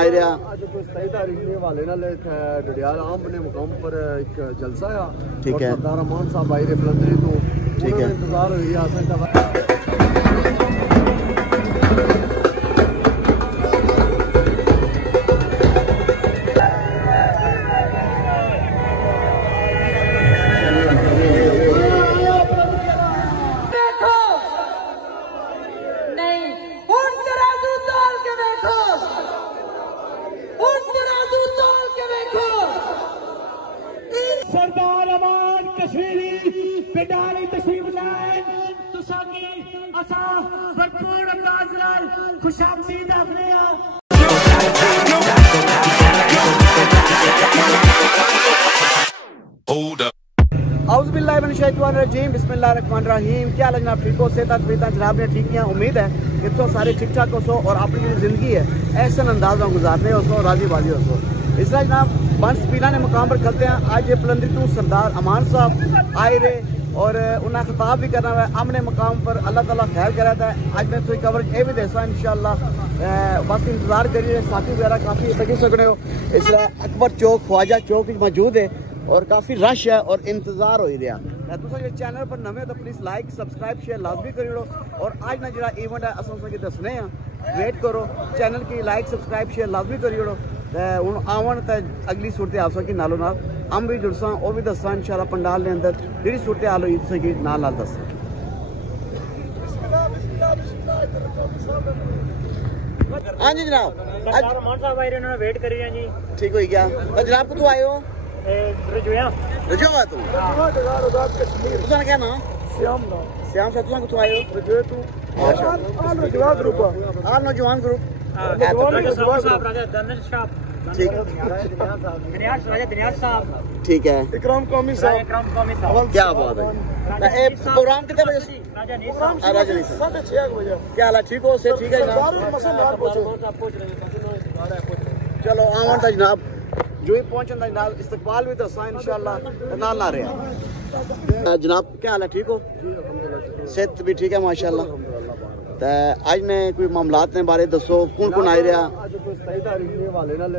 आ रहा? आज कोई 27 तारीख के हवाले नाल डडियाल आम ने मुकाम पर एक जलसा है। ठीक है। सरदार अमान साहब आई रे बलंदरी तो ठीक है। इंतजार हुई आसन का। सरदार अमान कश्मीरी पिंडाली तशरीफ लाए तुसाकी असा भरपूर अंदाज नाल खुशामदीद आखने आ। औज़ुबिल्लाहिमिनश्शैतानिर्रजीम बिस्मिल्लाहिर्रहमानिर्रहीम। क्या हाल है जनाब? ठीक हो? सेहत जनाब ने ठीक किया। उम्मीद है कि तो सारे ठीक ठाक हो सो और अपनी जो जिंदगी है ऐसे अंदाज में गुजारने हो सो, राजी बाजी हो सो। इसलिए जनाब बंस पीला ने मुकाम पर चलते हैं। आज ये बलंदरी तो सरदार अमान साहब आए रे और उन्हें खिताब भी करना है अमने मुकाम पर। अल्लाह ताला खैर करा था। आज मैं थोड़ी कवरेज ये भी देसा इंशाल्लाह। बस इंतजार करिए, साथी वगैरह काफ़ी तकी सकने हो। इसलिए अकबर चौक ख्वाजा चौक मौजूद है और काफ़ी रश है और इंतजार हो ही रहा। तुम चैनल पर नवे तो प्लीज़ लाइक सब्सक्राइब शेयर लाजमी करो। और आज ना जो इवेंट है असं दसने हैं, वेट करो चैनल की लाइक सब्सक्राइब शेयर लाजमी करो। हूँ आवन तो अगली सूरत हाल की नालों नाल हम भी जुड़सा और भी दसा इंशाल्लाह पंडाल के अंदर जी सूरत हाल हुई सकी नाल नाल दस। हाँ जी जनाब अमान साहब आए उन्होंने वेट करी है जी। ठीक हो गया। जनाब को आए हो? रजोया रजोया तू तुसा क्या नाम? श्याम ना श्याम साहब तुसा को आए हो? रजो तू आल नौजवान ग्रुप आल नौजवान ग्रुप। ठीक ठीक है। इकराम कौमी साहब क्या बात है। प्रोग्राम कितने बजे से? राजा नहीं 6:30 बजे। क्या हाल है? ठीक हो? से ठीक है जनाब। चलो आवन था जनाब जो ही पहुंचन जनाब इस्तकबाल भी दसा इंशाल्लाह नाल ना रहा। जनाब क्या हाल है? ठीक हो? सेहत भी ठीक है माशाल्लाह। आज मैं कोई मामलात ने बारे दसो कौन कौन आए रहा? आज कोई 27 तारीख के हवाले नाल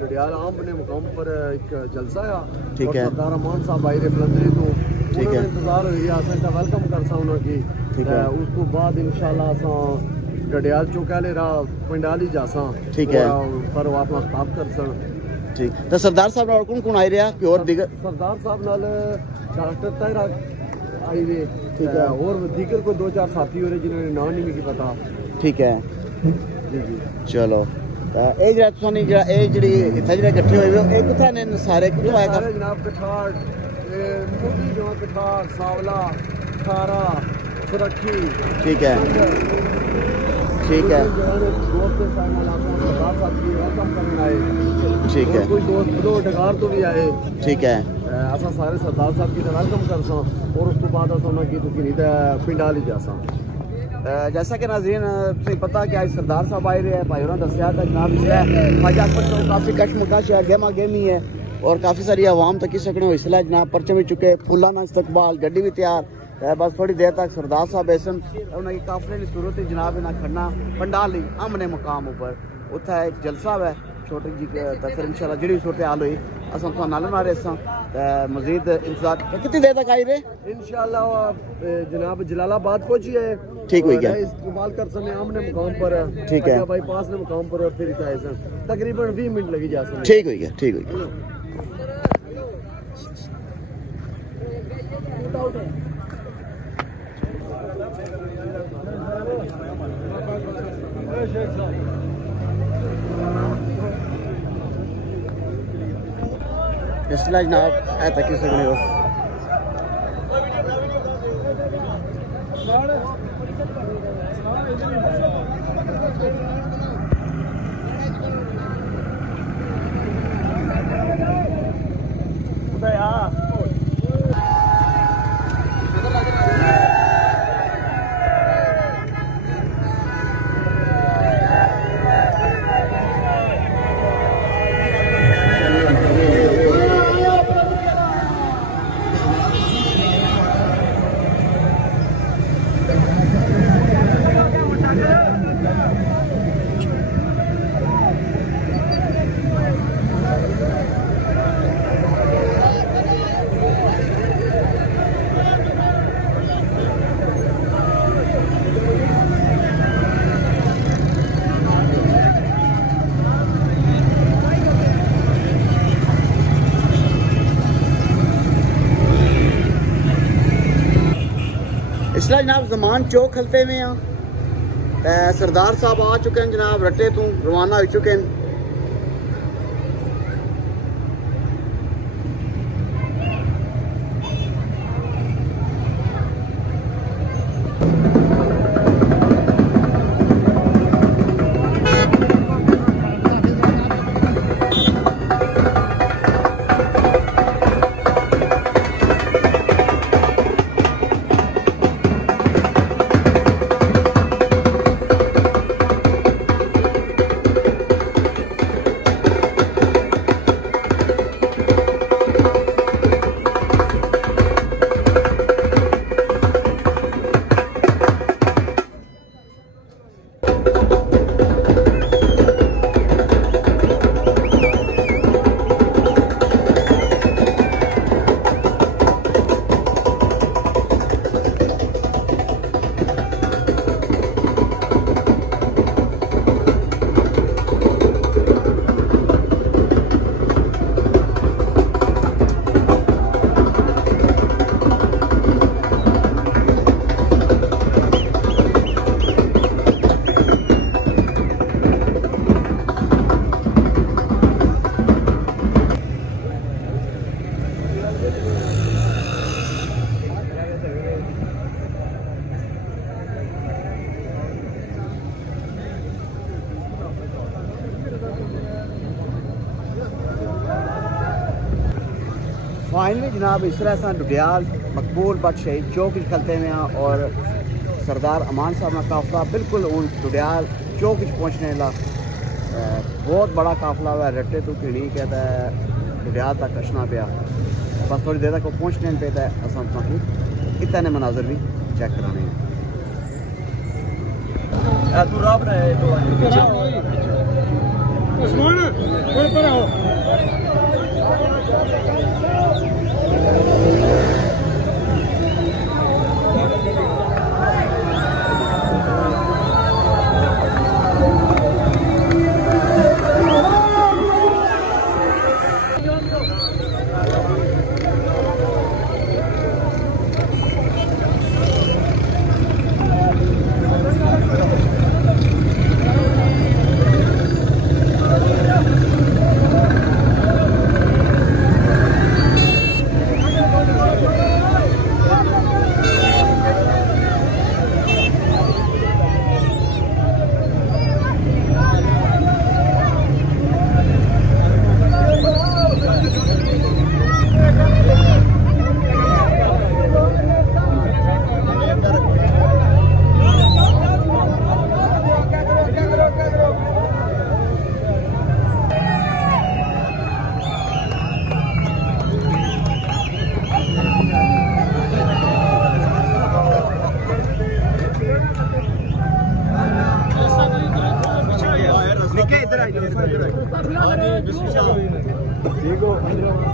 डडियाल आम ने मुकाम पर एक जलसा है। ठीक है। सरदार अमान साहब आई रे बलंदरी तो ठीक है। इंतजार हुई आसन का वेलकम करसा उनकी। ठीक है। उस तो बाद इंशाल्लाह असा डडियाल चौकाले रा पिंडाली जासा। ठीक है। पर वो अपना स्टाफ करसन। ठीक तो सरदार साहब और कौन कौन आए रहा? कि और दिगर सरदार साहब नाल डॉक्टर ताहिरा आई वे। ठीक है। और दीगर को 2-4 साथी हो रहे जिन्होंने नाम नहीं मुझे पता। ठीक है जी जी चलो ए जरा तुसानी जरा ए जड़ी इथे जड़े इकट्ठे होए हो ए कुथा ने सारे कुथों आए सारे जनाब कठाड़ मोदी जो कठाड़ सावला खारा सुरखी। ठीक है ठीक है दोस्त ठीक है कोई दोस्त दो डकार तो भी आए। ठीक है असा सारे सरदार साहब की वेलकम करसा और उस तो बाद असा की पिंडाली जासा। जैसा कि नाज़रीन तुम्हें पता कि आज सरदार साहब आए रहे हैं भाई होना दसिया था जनाब इसलिए ख्वाजा अकबर चौक काफ़ी कशमकश है गेमा गेमी है और काफ़ी सारी आवाम तक सकने हो। इसलिए जनाब पर्चे भी चुके फुला ना इस्तकबाल गड्डी भी तैयार बस थोड़ी देर तक सरदार साहब ऐसा उन्होंने काफिले की सूरत जनाब इन्हें खड़ना पंडाल अमने मुकाम उपर उत्थे एक जलसा है छोटी जी तो फिर इंशाल्लाह जी सूरत हाल हुई अस नाल ना रहे मजीद इंतजार कितनी देर तक आई रहे इंशाल्लाह जनाब जलालाबाद पहुंची है। ठीक हो गया इस्तेमाल कर सकते आमने मुकाम पर। ठीक है भाई पास ने मुकाम पर और फिर तकरीबन 20 मिनट लगी जा सकते। ठीक हो गया ठीक हो गया। इसलिए जनाब ऐ तक सकने हो इसलिए जनाब जमान चौक खलते हुए हैं, सरदार साहब आ चुके हैं जनाब, रट्टे तू रवाना हो चुके हैं। फाइनली जनाब इस तरह से डुडियाल मकबूल बट शहीद चौक खलते हुए हैं और सरदार अमान साहब का काफिला बिल्कुल उन डुडियाल चौक पहुँचने ला बहुत बड़ा काफिला हुआ। रट्टे तो खिड़ी कहता है डुडियाल तक कशना पाया, बस थोड़ी देर तक वो पहुँचने पे था। असं इतने मनाजर भी चेक कराने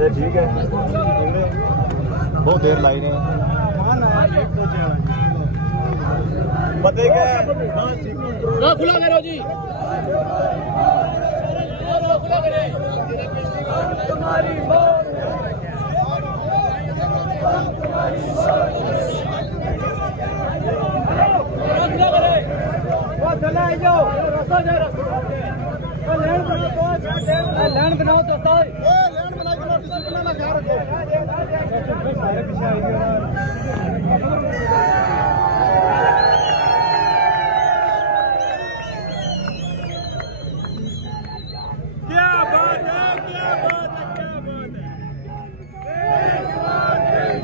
ठीक है, बहुत देर लाई ने पते क्या खुला करो जी, खुला करे तुम्हारी लैंड बनाओ तो लैंड बनाई डिसिप्लिन का ख्याल रखो। सारे पीछे क्या बात है, क्या बात है, क्या बात है।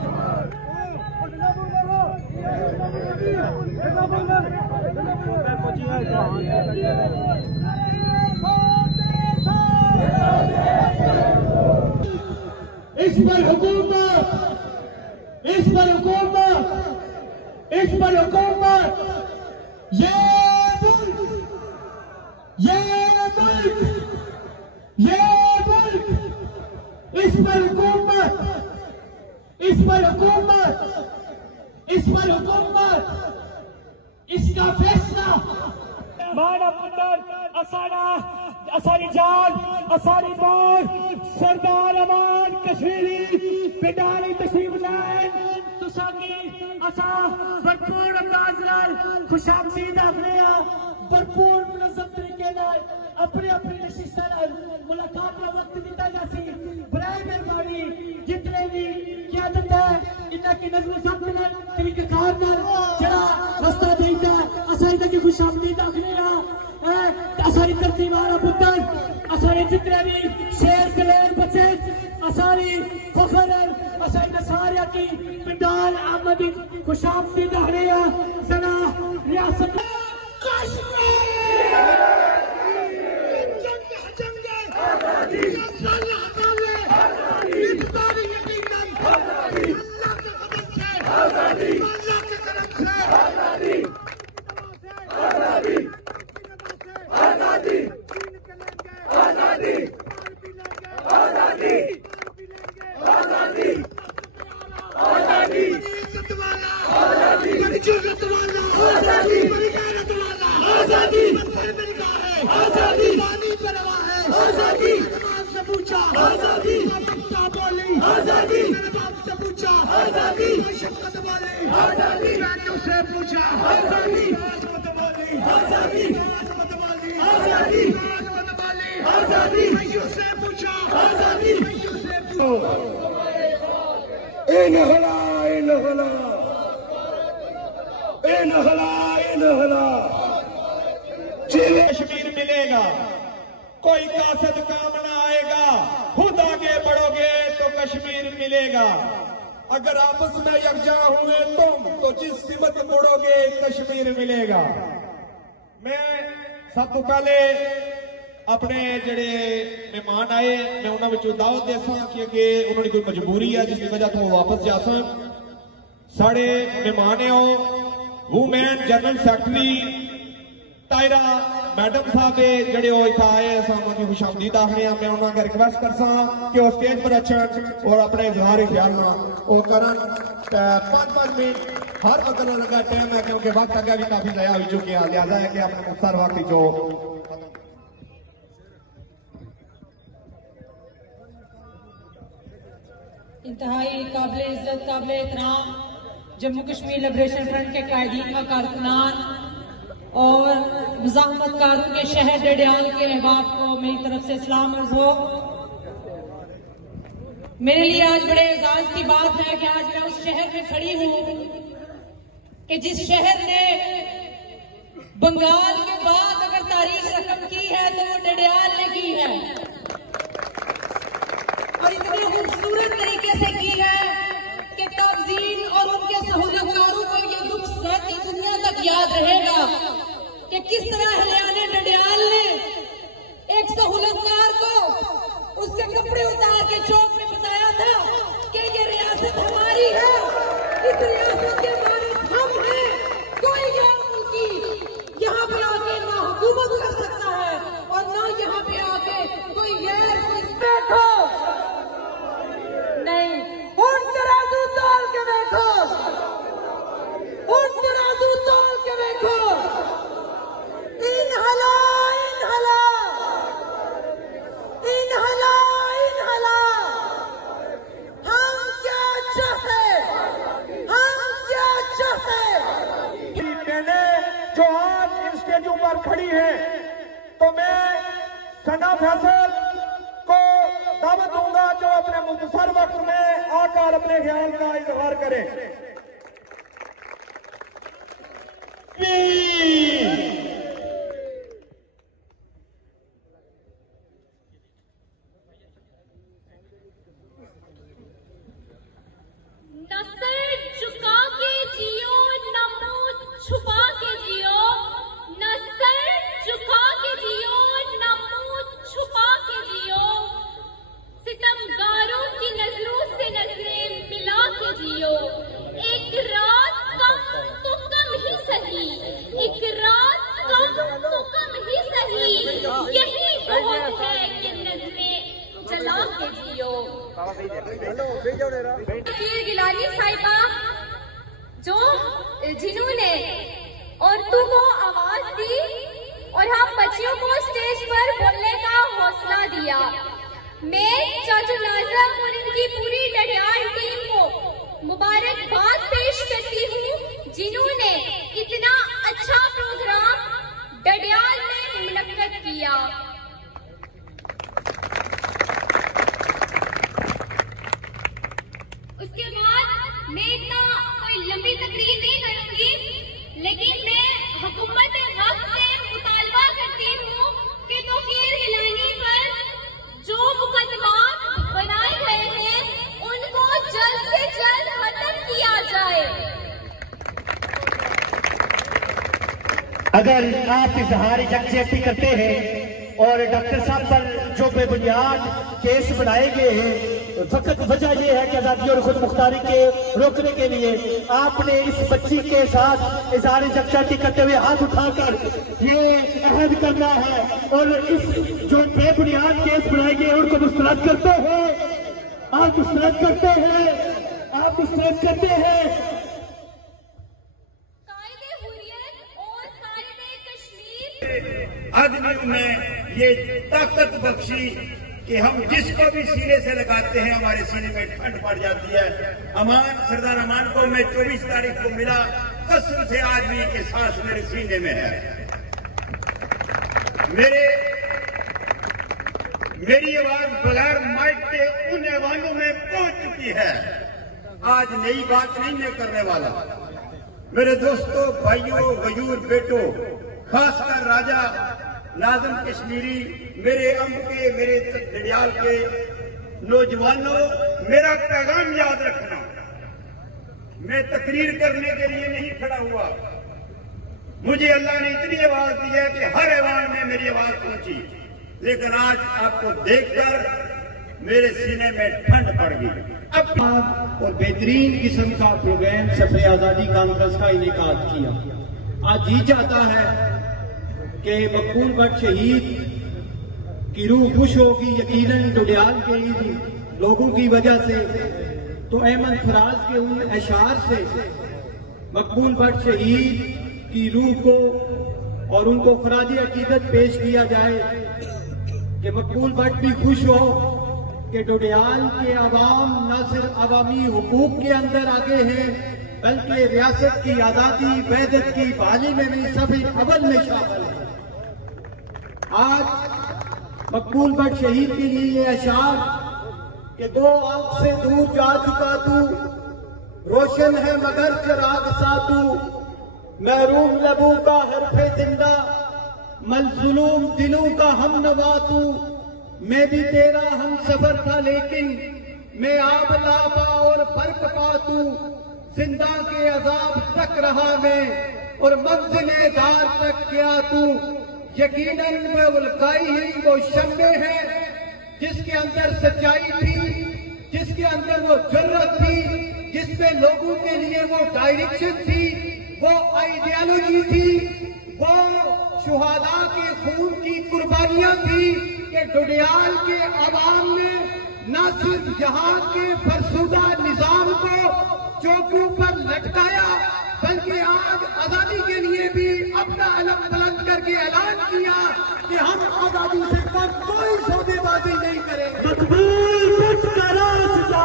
इस पर हुकूमत, इस पर हुकूमत, इस पर हुकूमत, ये मुल्क, ये मुल्क, ये मुल्क, इस पर हुकूमत, इस पर हुकूमत, इस पर हुकूमत, इसका फैसला माना पुत्र असाना असारी जान असारी बोल सरदार अमान कश्मीरी पिंडाली तशरीफ लाए तुसाकी असा भरपूर खुशामदीद आखने भरपूर मुनज़्ज़म तरीके नाल अपनी अपनी नशिस्तां नाल मुलाकात का वक्त दिता जासी। बराए मेहरबानी जितने भी क़यादत है इन्हां की नज़्म ज़ब्त नाल तरीक़ेकार नाल जड़ा रास्ता देंदा असां इन्हां की खुशामदीद आखने असारी धरती वाला पुत्र असारी जितने भी शेर दलेर बच्चे असारी फखर असारी सारिया की पिंडाल आमदी खुशामदीद आखने जना रियासत कश्मीर मिलेगा, कोई कासद काम ना आएगा। खुद आगे बढ़ोगे तो कश्मीर मिलेगा। अगर आपस में यकजा हुए तुम तो जिस सिमत मुड़ोगे कश्मीर मिलेगा। मैं सब तो पहले अपने जड़े मेहमान आए मैं उन्होंने दावत देसा कि उन्होंने कोई मजबूरी है जिसकी वजह तो वापस जा सन। साढ़े मेहमान है वूमेन जनरल सेक्रेटरी तायरा मैडम साहब जड़े इतना आए असां खुशामदीद आखने मैं उन्होंने रिक्वेस्ट करसा कि वो स्टेज पर अच्छन और अपने इजहार ख्याल ना वो करन। 5-5 मिनट हर अगर लगा टाइम है क्योंकि वक्त अगर भी काफी ज़ाया हो चुके हैं लिहाजा है कि अपने मुख्तार वक्त जो इंतहाई काबिल इज्जत काबिल एहतराम जम्मू कश्मीर लिबरेशन फ्रंट के कायदीन व कारकुनान और मुज़ाहमतकारों के शहर डडियाल के अहबाब को मेरी तरफ से सलाम अर्ज़ हो। मेरे लिए आज बड़े एजाज की बात है कि आज मैं उस शहर में खड़ी हूँ कि जिस शहर ने बंगाल के बाद अगर तारीख रकम की है तो वो डडियाल ने की है और इतनी खूबसूरत तरीके से की है कि तब्जीन और उनके सहूलतकारों को ये दुख सारी दुनिया तक याद रहेगा कि किस तरह हरियाणा डडियाल ने एक सहूलतकार को उसके कपड़े उतार के चौक में बताया था कि ये रियासत हमारी है, इस रियासत के मालिक हम हैं, कोई गैर मुल्की यहाँ पे आके ना हुकूमत कर सकता है और ना यहाँ पे आके कोई गैर देखो नहीं उन तराजू तोल के देखो, उन तराजू तोल के देखो। इनहला इनहला इनहला इनहला हम क्या चाहते, हम क्या चाहते। जो आज इस स्टेज पर खड़ी है तो मैं सना फैसल को दावत दूंगा जो अपने मुख्तसर वक्त में आकर अपने ख्याल का इजहार करे। गिलानी साहिबा जो जिन्होंने और तुम को आवाज दी और हम बच्चियों को स्टेज पर बोलने का हौसला दिया। मैं चाचू नाज़िम और इनकी पूरी डडियाल टीम को मुबारकबाद पेश करती हूँ जिन्होंने इतना अच्छा प्रोग्राम डडियाल में मुनक्कद किया। उसके बाद मैं इतना कोई लंबी तकरीर नहीं करूंगी, लेकिन मैं हुकूमत वक्त से मुतालबा करती हूँ कि तौकीर गिलानी पर जो मुकदमात बनाए गए हैं उनको जल्द से जल्द खत्म किया जाए। अगर आप इजहार यकजहती करते हैं और डॉक्टर साहब पर जो बेबुनियाद केस बनाए गए हैं, फकत वजह यह है कि आजादी और खुद मुख्तारी के रोकने के लिए आपने इस बच्ची के साथ इजहार यकजहती करते हुए हाथ उठाकर ये अहद करना है और इस जो बेबुनियाद केस बनाए गए हैं उनको मुस्तरद करते हैं। आप मुस्तरद करते हैं, आप मुस्तरद करते हैं। आदमियों में ये ताकत बख्शी कि हम जिसको भी सीने से लगाते हैं हमारे सीने में ठंड पड़ जाती है। अमान, सरदार अमान को मैं 24 तारीख को मिला, कसम से आदमी के सांस मेरे सीने में है। मेरी आवाज बगैर माइक के उन ऐवानों में पहुंच चुकी है। आज नई बात नहीं मैं करने वाला। मेरे दोस्तों, भाइयों, वजूर बेटों, खासकर राजा नाज़म कश्मीरी, मेरे अम्ब के, मेरे डडियाल के नौजवानों, मेरा पैगाम याद रखना। मैं तकरीर करने के लिए नहीं खड़ा हुआ, मुझे अल्लाह ने इतनी आवाज दी है कि हर ऐवान में मेरी आवाज पहुंची, लेकिन आज आपको देखकर मेरे सीने में ठंड पड़ गई। अब और बेहतरीन किस्म का प्रोग्राम सफर आजादी कॉन्फ्रेंस का इनेकाद किया। आज जी चाहता है कि मकबूल भट्ट शहीद की रूह खुश होगी, यकीनन डडियाल के लोगों की वजह से। तो अहमद फराज के उन अशार से मकबूल भट्ट शहीद की रूह को और उनको खराजी अकीदत पेश किया जाए कि मकबूल भट्ट भी खुश हो कि डडियाल के अवाम न सिर्फ अवामी हुकूक के अंदर आगे हैं, बल्कि रियासत की आजादी, वहदत की बहाली में भी सभी अव्वल में शामिल है। आज मकबूल भट्ट शहीद के लिए ये अशार कि दो आंख से दूर जा चुका तू, रोशन है मगर चिराग सा तू, महरूम लबों का हरफे जिंदा, मजलूम दिलों का हम नवा तू। मैं भी तेरा हम सफर था लेकिन मैं आब लापा और फर्क पा तू, जिंदा के अजाब तक रहा मैं और मंजिले दार तक क्या तू। यकीनन वो उल्काई ही वो शम्मे है जिसके अंदर सच्चाई थी, जिसके अंदर वो जुर्रत थी, जिसमें लोगों के लिए वो डायरेक्शन थी, वो आइडियोलॉजी थी, वो शुहादा के खून की कुर्बानियां थी कि डडियाल के अवाम ने न सिर्फ यहाँ के फरसुदा निजाम को चौकों पर लटकाया, बल्कि आज आजादी के लिए भी अपना अलग बुलंद करके ऐलान किया कि हम आजादी से कम कोई सौदेबाजी नहीं करेंगे। मकबूल भट्ट का रास्ता,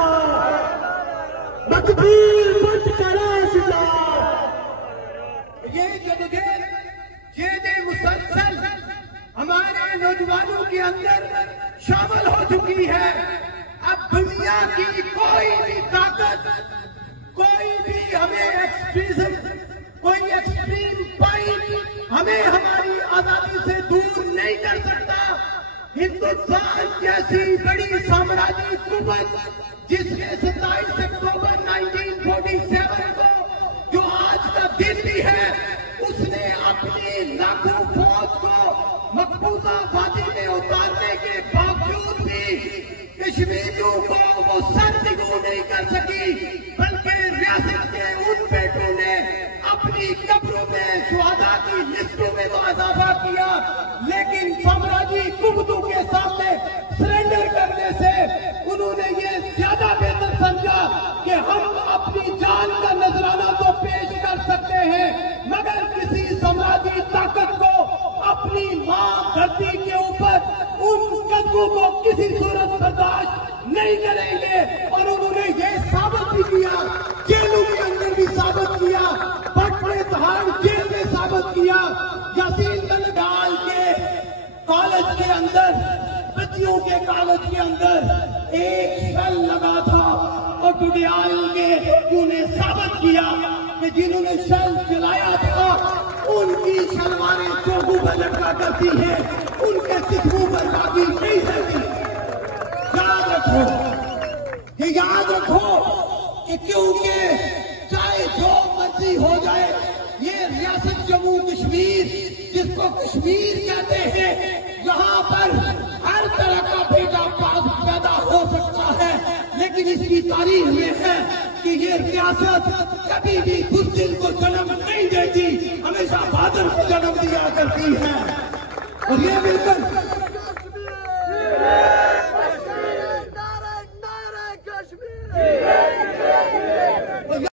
मकबूल भट्ट का रास्ता। ये जदोजहद मुसलसल हमारे नौजवानों के अंदर शामिल हो चुकी है। अब दुनिया की कोई भी ताकत, कोई भी हमें कोई एक्सट्रीम पॉइंट हमें हमारी आजादी से दूर नहीं कर सकता। हिंदुस्तान जैसी बड़ी साम्राज्य कुवत जिसने 27 अक्टूबर 1947 को जो आज का दिन भी है, उसने अपनी लाखों फौज को मकबूजा वादी में उतारने के बावजूद भी कश्मीरियों को वो सर दिगू नहीं कर सकी, बल्कि रियासत के उन बेटों ने अपनी कब्रों में शुहदा की लिस्टों में तो इजाफा किया, लेकिन साम्राज्य कुवतों के सामने सरेंडर करने से उन्होंने ये ज्यादा बेहतर समझा कि हम अपनी जान का नजराना तो पेश कर सकते हैं, मगर किसी साम्राज्य ताकत को अपनी मां धरती के ऊपर उन कदमों को किसी सूरत बर्दाश्त नहीं करेंगे। और उन्होंने ये साबित भी किया, जेलों के अंदर भी साबित किया, पटने तहाड़ जेल में साबित कागज के अंदर, बच्चियों के कागज के अंदर एक सेल लगा था और डुडियाल ने उन्हें साबित किया कि जिन्होंने सेल चलाया था उनकी सलवारें चौकू पर लटका करती है, उनके जिस्मों पर बाकी नहीं रहती। याद रखो, ये याद रखो कि क्योंकि चाहे जो मर्जी हो जाए, ये रियासत जम्मू कश्मीर जिसको कश्मीर कहते हैं, यहाँ पर हर तरह का बेटा पैदा हो सकता है, लेकिन इसकी तारीख में है कि ये रियासत कभी भी बुज़दिल को जन्म नहीं देती, हमेशा बहादुर को जन्म दिया करती है। और ये बिल्कुल